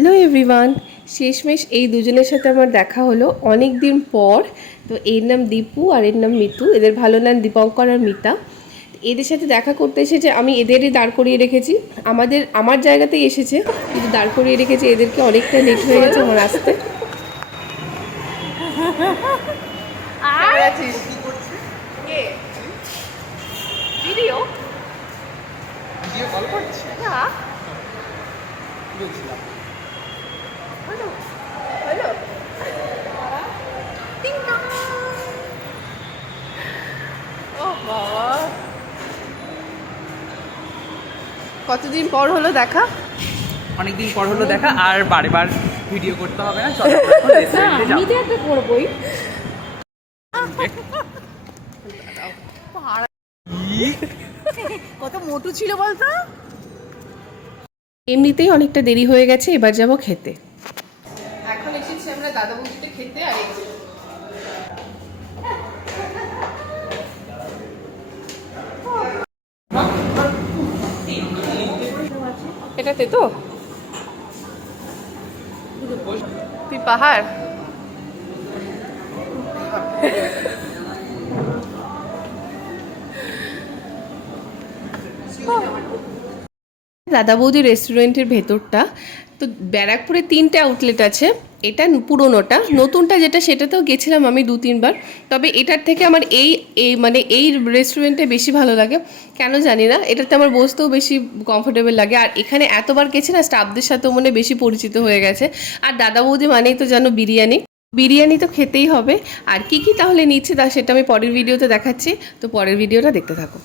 Hello everyone, শেষমেশ এই দুজনের সাথে আমার দেখা হলো অনেক দিন পর। তো এর নাম দীপু আর এর নাম মিতু। এদের ভালো নাম দীপঙ্কর আর মিতা। এদের সাথে দেখা করতে এসেছে, আমি এদেরই দাঁড় করিয়ে রেখেছি। আমার জায়গাতেই এসেছে, কিন্তু দাঁড় করিয়ে রেখেছি এদেরকে। অনেকটা লেট হয়ে গেছে আমার আসতে। ভিডিও কল করছি না বলছিলাম হলো হলো ও বাবা, কতদিন পর হলো দেখা। অনেকদিন পর হলো দেখা, আর বারবার ভিডিও করতে হবে না। চলো আমি তো একটা করবোই। কত মোটু ছিল বলতো। এমনিতেই অনেকটা দেরি হয়ে গেছে, এবার যাবো খেতে। এখন এসেছি আমরা দাদা বৌদিতে খেতে। আর এটাতে তো তুই পাহাড় দাদা বৌদি রেস্টুরেন্টের ভেতরটা তো ব্যারাকপুরে 3টে আউটলেট আছে। এটা পুরোনোটা, নতুনটা যেটা সেটাতেও গেছিলাম আমি 2-3 বার। তবে এটার থেকে আমার এই রেস্টুরেন্টে বেশি ভালো লাগে। কেন জানি না, এটাতে আমার বসতেও বেশি কমফোর্টেবল লাগে। আর এখানে এতবার গেছি না, স্টাফদের সাথেও মনে বেশি পরিচিত হয়ে গেছে। আর দাদা বৌদি মানেই তো জানো বিরিয়ানি তো খেতেই হবে। আর কি তাহলে নিচ্ছে সেটা আমি পরের ভিডিওতে দেখাচ্ছি। তো পরের ভিডিওটা দেখতে থাকো।